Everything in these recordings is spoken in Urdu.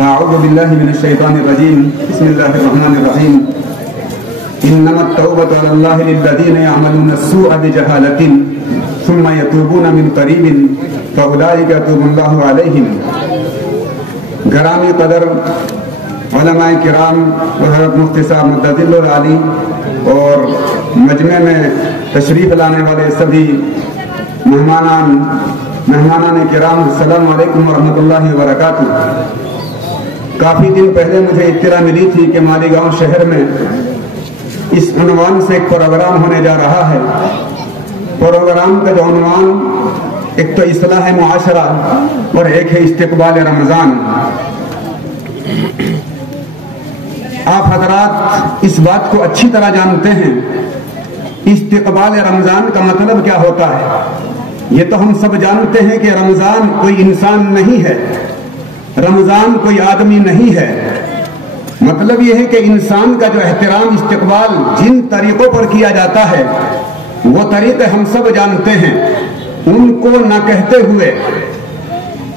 أعوذ بالله من الشيطان الرجيم بسم الله الرحمن الرحيم إنما التوبة على الله للذين يعملون السوء بجهالة ثم يتوبون من قريب فأولئك يتوب الله عليهم. گرامی قدر علماء کرام و حضرت مفتی صاحب مدظل العالی اور مجمع میں تشریف لانے والے سبھی مہمانان کرام، السلام علیکم ورحمۃ اللہ وبرکاتہ. کافی دن پہلے مجھے اطلاع ملی تھی کہ مالیگاؤں شہر میں اس عنوان سے ایک پروگرام ہونے جا رہا ہے. پروگرام کا جو عنوان ایک تو اصلاح معاشرہ اور ایک ہے استقبال رمضان. آپ حضرات اس بات کو اچھی طرح جانتے ہیں استقبال رمضان کا مطلب کیا ہوتا ہے. یہ تو ہم سب جانتے ہیں کہ رمضان کوئی انسان نہیں ہے، رمضان کوئی آدمی نہیں ہے. مطلب یہ ہے کہ انسان کا جو احترام استقبال جن طریقوں پر کیا جاتا ہے وہ طریقے ہم سب جانتے ہیں. ان کو نہ کہتے ہوئے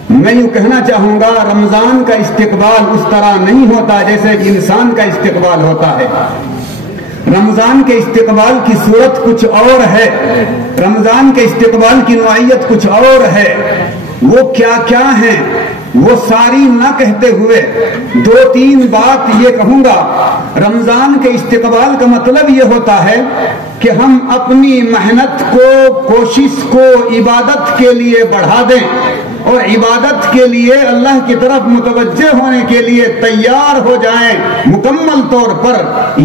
میں یوں کہنا چاہوں گا رمضان کا استقبال اس طرح نہیں ہوتا جیسے کہ انسان کا استقبال ہوتا ہے. رمضان کے استقبال کی صورت کچھ اور ہے، رمضان کے استقبال کی نوعیت کچھ اور ہے. وہ کیا کیا ہیں وہ ساری نہ کہتے ہوئے دو تین بات یہ کہوں گا. رمضان کے استقبال کا مطلب یہ ہوتا ہے کہ ہم اپنی محنت کو، کوشش کو عبادت کے لیے بڑھا دیں اور عبادت کے لیے اللہ کی طرف متوجہ ہونے کے لیے تیار ہو جائیں مکمل طور پر.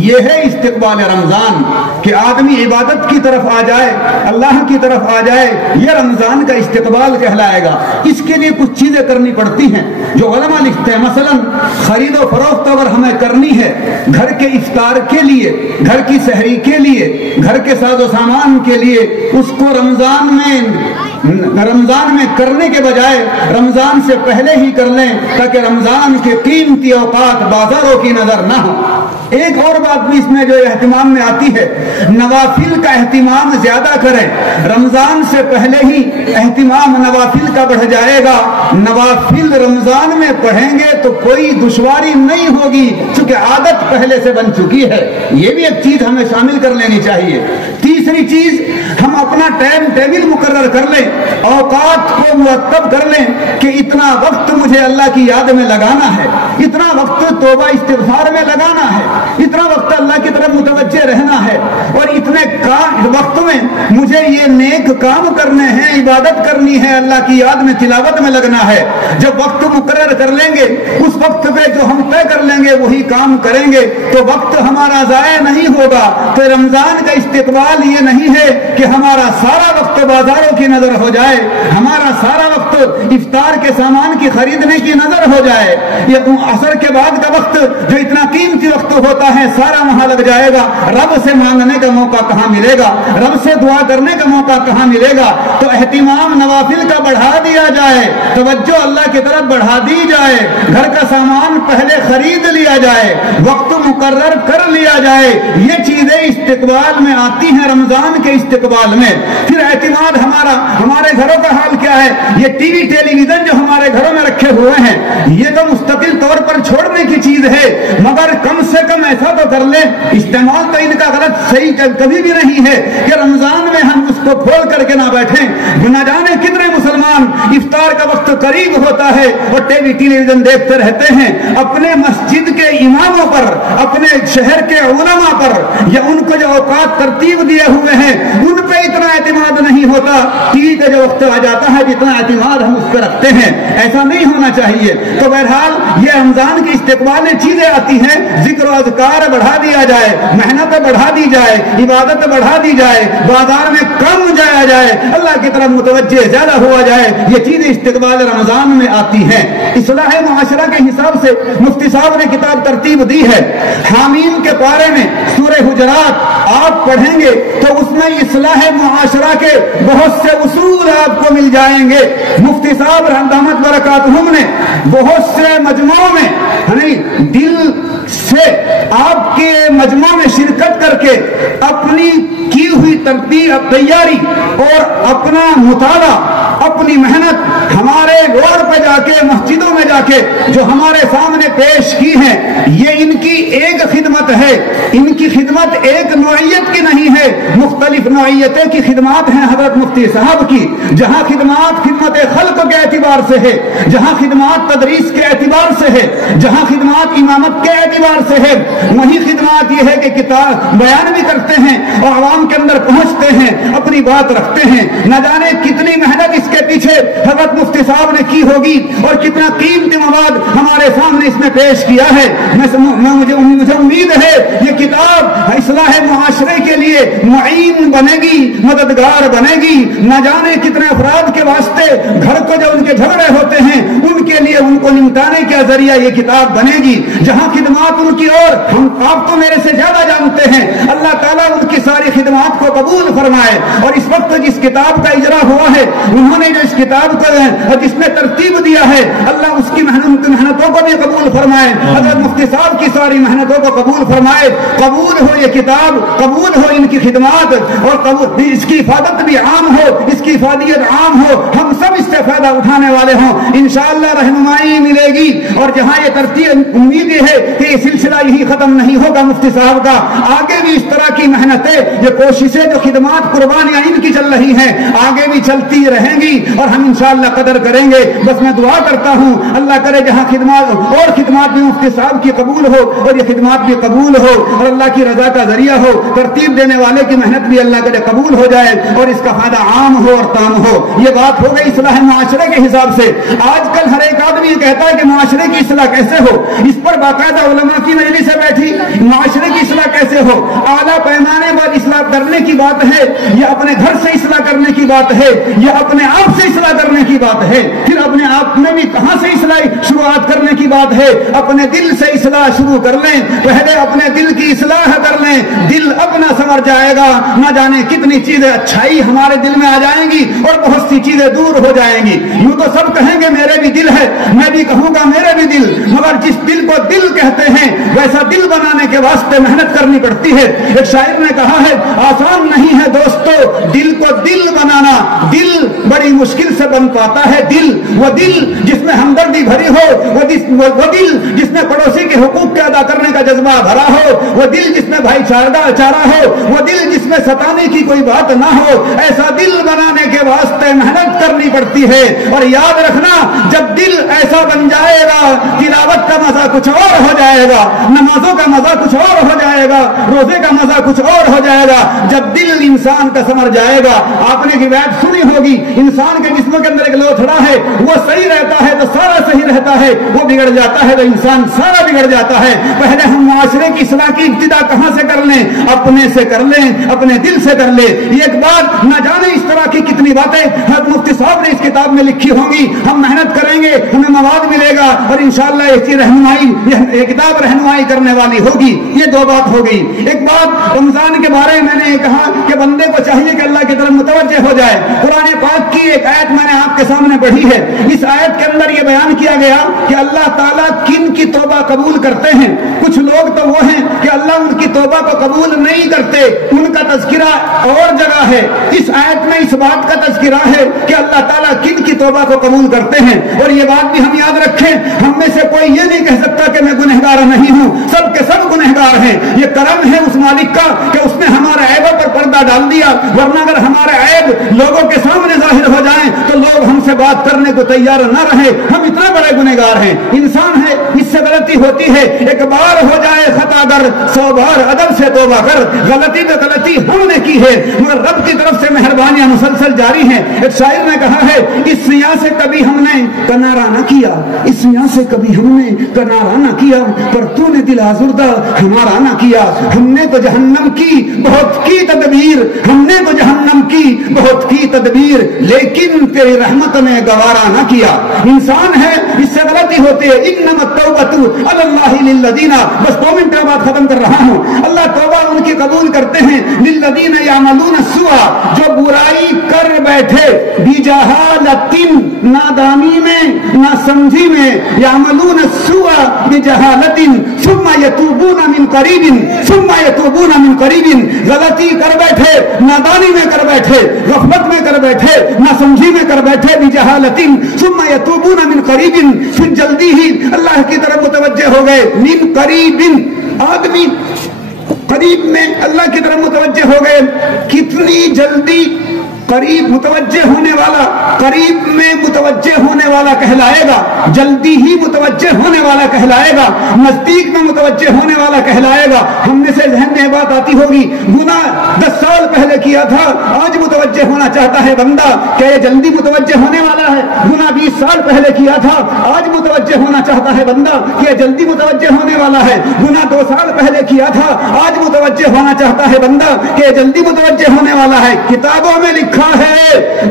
یہ ہے استقبال رمضان کہ آدمی عبادت کی طرف آ جائے، اللہ کی طرف آ جائے. یہ رمضان کا استقبال کہلائے گا. اس کے لیے کچھ چیزیں کرنی پڑتی ہیں جو علماء لکھتے ہیں. مثلا خرید و فروخت اگر ہمیں کرنی ہے گھر کے افطار کے لیے، گھر کی سحری کے لیے، گھر کے ساز و سامان کے لیے، اس کو رمضان میں کرنے کے بجائے رمضان سے پہلے ہی کر لیں تاکہ رمضان کے قیمتی اوقات بازاروں کی نظر نہ ہو. ایک اور بات بھی اس میں جو اہتمام میں آتی ہے، نوافل کا اہتمام زیادہ کریں. رمضان سے پہلے ہی اہتمام نوافل کا بڑھ جائے گا. نوافل رمضان میں پڑھیں گے تو کوئی دشواری نہیں ہوگی چونکہ عادت پہلے سے بن چکی ہے. یہ بھی ایک چیز ہمیں شامل کر لینی چاہیے. تیسری چیز، ہم اپنا ٹائم ٹیبل مقرر کر لیں، اوقات کو مرتب کر لیں کہ اتنا وقت مجھے اللہ کی یاد میں لگانا ہے، اتنا وقت توبہ استغفار میں لگانا ہے، اتنا وقت اللہ کی طرف متوجہ رہنا ہے، اور اتنے وقت میں مجھے یہ نیک کام کرنے ہیں، عبادت کرنی ہے، اللہ کی یاد میں تلاوت میں لگنا ہے. جب وقت مقرر کر لیں گے اس وقت پہ جو ہم طے کر لیں گے وہی کام کریں گے تو وقت ہمارا ضائع نہیں ہوگا. تو رمضان کا استقبال یہ نہیں ہے کہ ہمارا سارا وقت بازاروں کی نظر ہو جائے، ہمارا سارا وقت افطار کے سامان کی خریدنے کی نظر ہو جائے. یہ عصر کے بعد کا وقت جو اتنا قیمتی وقت ہوتا ہے سارا وہاں لگ جائے گا. رب سے مانگنے کا موقع کہاں ملے گا، رب سے دعا کرنے کا موقع کہاں ملے گا. تو اہتمام نوافل کا بڑھا دیا جائے، توجہ اللہ کی طرف بڑھا دی جائے، گھر کا سامان پہلے خرید لیا جائے، وقت مقرر کر لیا جائے. یہ چیزیں استقبال میں آتی ہیں رمضان کے استقبال میں. پھر اعتماد ہمارے گھروں کا حال کیا ہے؟ یہ ٹی وی ٹیلی ویژن جو ہمارے گھروں میں رکھے ہوئے ہیں یہ تو مستقل طور پر چھوڑنے کی چیز ہے، مگر کم سے کم ایسا تو کر لیں. استعمال تو ان کا غلط صحیح کبھی بھی نہیں ہے کہ رمضان میں ہم اس کو کھول کر کے نہ بیٹھیں. نہ جانے کتنے مسلمان افطار کا وقت قریب ہوتا ہے اور ٹی وی ٹیلی ویژن دیکھتے رہتے ہیں. اپنے مسجد کے اماموں پر، اپنے شہر کے علماء پر یا ان کو جو اوقات ترتیب دیے ہوئے ہیں ان پہ اتنا اعتماد نہیں ہوتا. ٹی وی کا جو وقت آ جاتا ہے جتنا اعتماد ہم اس پہ رکھتے ہیں. ایسا نہیں ہونا چاہیے. تو بہرحال یہ رمضان کی استقبال چیزیں آتی ہیں. ذکر و اذکار بڑھا دیا جائے، محنت بڑھا دی جائے، عبادت بڑھا دی جائے، بازار میں کم جایا جائے، اللہ کی طرف متوجہ زیادہ ہوا جائے. یہ چیزیں استقبال رمضان میں آتی ہیں. اصلاح معاشرہ کے حساب سے مفتی صاحب نے کتاب ترتیب دی ہے. حامیم کے پارے میں سورہ حجرات آپ پڑھیں گے تو اس میں اصلاح معاشرہ کے بہت سے اصول آپ کو مل جائیں گے. مفتی صاحب رحمت برکاتہم نے بہت سے مجموعوں میں دل سے آپ کے مجمع میں شرکت کر کے اپنی کی ہوئی ترتیب تیاری اور اپنا مطالعہ اپنی محنت ہمارے روڈ پہ جا کے مسجدوں میں جا کے جو ہمارے سامنے پیش کی ہیں یہ ان کی ایک خدمت ہے. ان کی خدمت ایک نوعیت کی نہیں ہے, مختلف نوعیتیں کی خدمات ہیں حضرت مفتی صاحب کی. جہاں خدمات خدمت خلق کے اعتبار سے ہے, جہاں خدمات تدریس کے اعتبار سے ہے, جہاں خدمات امامت کے اعتبار سے ہے, وہی خدمات یہ ہے کہ کتاب بیان بھی کرتے ہیں اور عوام کے اندر پہنچتے ہیں, اپنی بات رکھتے ہیں. نہ جانے کتنی محنت اس کے پیچھے حضرت مفتی صاحب نے کی ہوگی اور کتنا قیمتی مواد ہمارے سامنے اس میں پیش کیا ہے. مجھے امید ہے یہ کتاب اصلاح معاشرے کے لیے معین بنے گی, مددگار بنے گی. نہ جانے کتنے افراد کے واسطے گھر کو جو ان کے جھگڑے ہوتے ہیں ان کے لیے ان کو نمٹانے کا ذریعہ یہ کتاب بنے گی. جہاں خدمات ان کی اور ہم آپ تو میرے سے زیادہ جانتے ہیں, اللہ تعالیٰ ان کی ساری خدمات کو قبول فرمائے. اور اس وقت جس کتاب کا اجرا ہوا ہے, انہوں نے جو اس کتاب کو جس میں ترتیب دیا ہے, اللہ اس کی محنتوں کو بھی قبول فرمائے. حضرت مفتی صاحب کی ساری محنتوں کو قبول فرمائے. قبول ہو یہ کتاب, قبول ہو ان کی خدمات, اور اس کی حفاظت بھی عام ہو, اس کی افادیت عام ہو, ہم سب اس سے فائدہ اٹھانے والے ہوں. انشاءاللہ رہنمائی ملے گی. اور جہاں یہ ترتیب امید یہ ہے کہ یہ سلسلہ یہی ختم نہیں ہوگا مفتی صاحب کا, آگے بھی اس طرح کی محنتیں, یہ کوششیں, جو خدمات قربانیاں ان کی چل رہی ہیں آگے بھی چلتی رہیں گی اور ہم انشاءاللہ قدر کریں گے. بس میں دعا کرتا ہوں اللہ کرے جہاں خدمات اور خدمات بھی مفتی صاحب کی قبول ہو اور یہ خدمات بھی قبول ہو اور اللہ کی رضا کا ذریعہ ہو, ترتیب دینے والے کی محنت بھی اللہ کرے قبول ہو جائے اور اس کا فائدہ عام ہو اور تام ہو. یہ بات ہو گئی اصلاح معاشرے کے حساب سے. آج کل ہر ایک آدمی یہ کہتا ہے کہ معاشرے کی اصلاح کیسے ہو, اس پر باقاعدہ علماء کی مجلس سے بیٹھی معاشرے کی اصلاح کیسے ہو. اعلیٰ پیمانے پر اصلاح کرنے کی بات ہے, یہ اپنے گھر سے اصلاح کرنے کی بات ہے, یہ اپنے آپ سے اصلاح کرنے کی بات ہے. پھر اپنے آپ میں بھی کہاں سے اصلاح شروعات کرنے کی بات ہے. اپنے دل سے اصلاح شروع کر لیں, پہلے اپنے دل کی اصلاح کر لیں, دل اپنا سنور جائے گا. نہ جانے کتنی چیزیں اچھائی ہمارے دل میں آ جائیں گی اور بہت سی چیزیں دور ہو جائیں گی. یوں تو سب کہیں گے میرے بھی دل ہے, میں بھی کہوں گا میرے بھی دل, مگر جس دل کو دل کہتے ہیں ویسا دل بنانے کے واسطے محنت کرنی پڑتی ہے. ایک شاعر نے کہا ہے آسان نہیں ہے دوستو دل کو دل بنانا, دل بڑی مشکل سے بن پاتا ہے. دل وہ دل جس میں ہمدردی بھری ہو, وہ دل جس میں پڑوسی کے حقوق کے ادا کرنے کا جذبہ بھرا ہو, وہ دل جس میں بھائی چارہ ہو, وہ دل جس میں ستانے کی کوئی بات نہ ہو. ایسا دل بنانے کے واسطے محنت کرنی پڑتی ہے. اور یاد رکھنا جب دل ایسا بن جائے گا تلاوت کا مزہ کچھ اور ہو جائے گا, نمازوں کا مزہ کچھ اور ہو جائے گا, روزے کا مزہ کچھ اور ہو جائے گا. جب دل انسان کا سمر جائے گا, آپ نے روایت سنی ہوگی انسان کے جسم کے اندر ایک لوتھڑا ہے, وہ صحیح رہتا ہے تو سارا صحیح رہتا ہے, وہ بگڑ جاتا ہے تو انسان سارا بگڑ جاتا ہے. پہلے ہم معاشرے کی اصلاح کی ابتدا کہاں سے کر لیں, اپنے سے کر لیں, اپنے دل سے کر لیں. یہ ایک بات نہ جانے اس طرح کی کتنی باتیں حضرت مفتی صاحب نے اس کتاب میں لکھی ہوں گی. ہم محنت کریں گے, ہمیں مواد ملے گا اور انشاءاللہ اس کی رہنمائی, یہ کتاب رہنمائی کرنے والی ہوگی. یہ دو بات ہو گئی. ایک بات رمضان کے بارے میں نے کہا کہ بندے کو چاہیے کہ اللہ کی طرف متوجہ ہو جائے. قرآن پاک کی ایک آیت میں نے آپ کے سامنے پڑھی ہے. اس آیت کے اندر یہ بیان کیا گیا کہ اللہ تعالیٰ کن کی توبہ قبول کرتے ہیں. کچھ لوگ تو وہ ہیں کہ اللہ ان کی توبہ کو قبول نہیں کرتے, ان کا تذکرہ اور جگہ ہے. اس آیت میں اس بات کا تذکرہ ہے کہ اللہ تعالیٰ کن کی توبہ کو قبول کرتے ہیں. اور یہ بات بھی ہم یاد رکھیں, ہم میں سے کوئی یہ نہیں کہہ سکتا کہ میں گنہگار نہیں ہوں. سب کے سب گنہگار ہیں. یہ کرم ہے اس مالک کا کہ اس نے ہمارے عیبوں پر پردہ ڈال دیا, ورنہ اگر ہمارے عیب لوگوں کے سامنے ظاہر ہو جائیں تو لوگ ہم سے بات کرنے کو تیار نہ رہے. ہم اتنے بڑے گنہگار ہیں. انسان ہے, اس سے غلطی ہوتی ہے. ایک بار ہو جائے خطا گر, 100 بار ادب سے توبہ کر. غلطی تو غلطی ہم نے کی ہے, مگر رب کی طرف سے مہربانیاں مسلسل جاری ہیں. ایک شاعر نے کہا ہے اس سیاہ سے کبھی ہم نے کنارہ نہ کیا, اس سیاہ سے کبھی ہم نے کنارہ نہ کیا, پر تو نے دل آزردہ ہمارا نہ کیا. ہم نے تو جہنم کی بہت کی تدبیر, ہم نے تو جہنم کی بہت کی تدبیر, لیکن تیری رحمت نے گوارا نہ کیا. انسان ہے, اس سے غلطی ہوتی ہے. انما التوبۃ علی اللہ للذین, بس 2 منٹ بات ختم کر رہا ہوں، اللہ توبہ ان کی قبول کرتے ہیں للذین یعملون السوء، جو برائی کر بیٹھے بجہالۃ، نادانی میں، ناسمجھی میں، یعملون السوء بجہالۃ ثم یتوبون من قریب، ثم یتوبون من قریب، غلطی کر بیٹھے، نادانی میں کر بیٹھے، غفلت میں کر بیٹھے، ناسمجھی میں کر بیٹھے، بجہالۃ ثم یتوبون من قریب، پھر جلدی ہی اللہ کی طرف متوجہ ہو گئے، من قریب، آدمی قریب میں اللہ کی طرف متوجہ ہو گئے، کتنی جلدی قریب متوجہ ہونے والا، قریب میں متوجہ ہونے والا کہلائے گا، جلدی ہی متوجہ ہونے والا کہلائے گا، نزدیک میں متوجہ ہونے والا کہلائے گا۔ ہم میں سے ذہن میں بات آتی ہوگی، گناہ 10 سال پہلے کیا تھا، آج متوجہ ہونا چاہتا ہے بندہ، کیا یہ جلدی متوجہ ہونے والا ہے؟ گناہ 20 سال پہلے کیا تھا، آج متوجہ ہونا چاہتا ہے بندہ، کیا جلدی متوجہ ہونے والا ہے؟ گناہ 2 سال پہلے کیا تھا، آج متوجہ ہونا چاہتا ہے بندہ، کہ جلدی متوجہ ہونے والا ہے۔ کتابوں میں لکھا ہے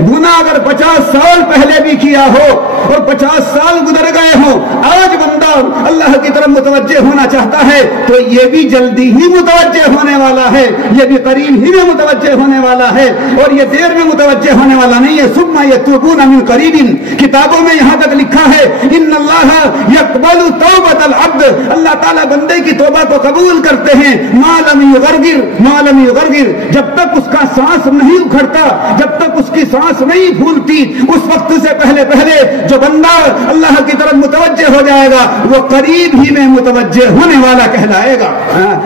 گناہ اگر 50 سال پہلے بھی کیا ہو اور 50 سال گزر گئے ہوں، آج بندہ اللہ کی طرف متوجہ ہونا چاہتا ہے تو یہ بھی جلدی ہی متوجہ ہونے والا ہے، یہ بھی قریب ہی میں متوجہ ہونے والا ہے، اور یہ دیر میں متوجہ ہونے والا نہیں ہے۔ ثم یتوبون من قریب، کتابوں میں یہاں تک لکھا ہے ان اللہ یقبل توبۃ العبد، اللہ تعالیٰ بندے کی توبہ کو قبول کرتے ہیں، ما لم یغرغر، جب تک اس کا سانس نہیں اکھڑتا، جب تک اس کی سانس نہیں پھولتی، اس وقت سے پہلے جو بندہ اللہ کی طرف متوجہ ہو جائے گا وہ قریب ہی میں متوجہ ہونے والا کہلائے گا۔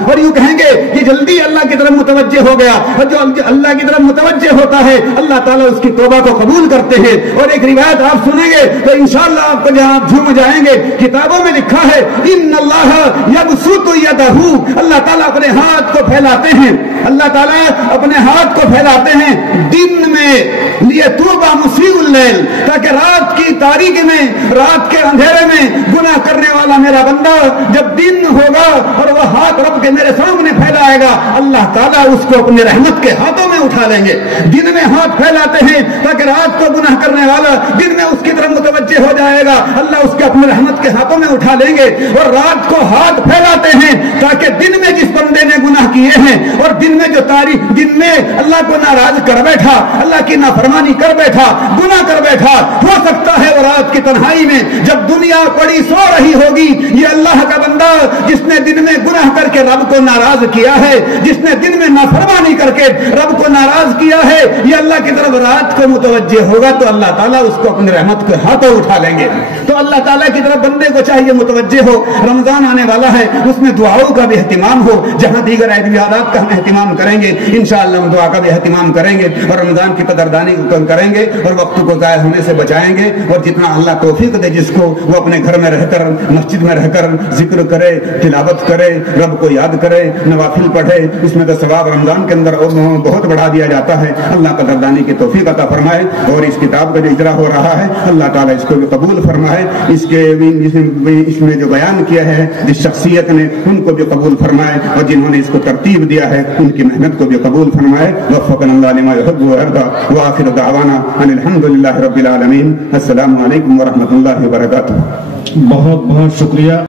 اور یوں کہیں گے کہ جلدی اللہ کی طرف متوجہ ہو گیا، اور جو اللہ کی طرف متوجہ ہوتا ہے اللہ تعالیٰ اس کی توبہ کو قبول کرتے ہیں۔ اور ایک روایت آپ سنیں گے تو انشاءاللہ آپ کو جہاں جھوم جائیں گے، کتابوں میں لکھا ہے ان اللہ یبسط یدہ، اللہ تعالیٰ اپنے ہاتھ کو پھیلاتے ہیں، اللہ تعالیٰ اپنے ہاتھ کو پھیلاتے ہیں دن میں، لیتوب مسیء اللیل، تاکہ رات کی تاریکی میں، رات کے اندھیرے میں گناہ کرنے والا میرا بندہ جب دن ہوگا اور وہ ہاتھ رب کے میرے سامنے پھیلائے گا، اللہ تعالیٰ اس کو اپنے رحمت کے ہاتھوں میں اٹھا لیں گے۔ دن میں ہاتھ پھیلاتے ہیں تاکہ رات کو گناہ کرنے والا دن میں اس کی طرف متوجہ ہو جائے گا، اللہ اس کے اپنے رحمت کے ہاتھوں میں اٹھا لیں گے۔ اور رات کو ہاتھ پھیلاتے ہیں تاکہ دن میں جس بندے نے گناہ کیے ہیں اور دن میں جو تاریخ، دن میں اللہ کو ناراض کر بیٹھا، اللہ کی نافرمانی کر بیٹھا، گناہ کر بیٹھا، ہو سکتا ہے وہ رات کی تنہائی میں جب دنیا پڑی سو رہی ہوگی، یہ اللہ کا بندہ جس نے دن میں گناہ کر کے رب کو ناراض کیا ہے، جس نے دن میں نافرمانی کر کے رب کو ناراض کیا ہے، یہ اللہ کی طرف رات کو متوجہ ہوگا تو اللہ تعالیٰ اس کو اپنی رحمت کے ہاتھوں اٹھا لیں گے۔ تو اللہ تعالیٰ کی طرف بندے کو چاہیے متوجہ ہو۔ رمضان آنے والا ہے، اس میں دعاؤں کا بھی اہتمام ہو، جہاں دیگر عبادات کا ہم اہتمام کریں گے انشاءاللہ ہم دعا کا بھی اہتمام کریں گے، اور رمضان کی قدردانی کو کریں گے، اور وقت کو ضائع ہونے سے بچائیں گے، اور جتنا اللہ توفیق دے جس کو وہ اپنے گھر میں رہ کر، مسجد میں رہ کر ذکر کرے، تلاوت کرے، رب کو یاد کرے، نوافل پڑھے، اس میں تو ثواب رمضان کے اندر بہت بڑھا دیا جاتا ہے۔ اللہ قدردانی کی توفیق عطا فرمائے، اور اس کتاب کا جو اجرا ہو رہا ہے اللہ تعالیٰ اس کو بھی قبول فرمائے، اس میں جو بیان کیا ہے جس شخصیت نے ان کو بھی قبول فرمائے، اور جنہوں نے اس کو ترتیب دیا ہے ان کی محنت کو بھی قبول فرمائے۔ وفقنا اللہ لما يحب ويرضى، وآخر دعوانا ان الحمد للہ رب العالمین۔ السلام علیکم ورحمۃ اللہ وبرکاتہ۔ بہت بہت شکریہ۔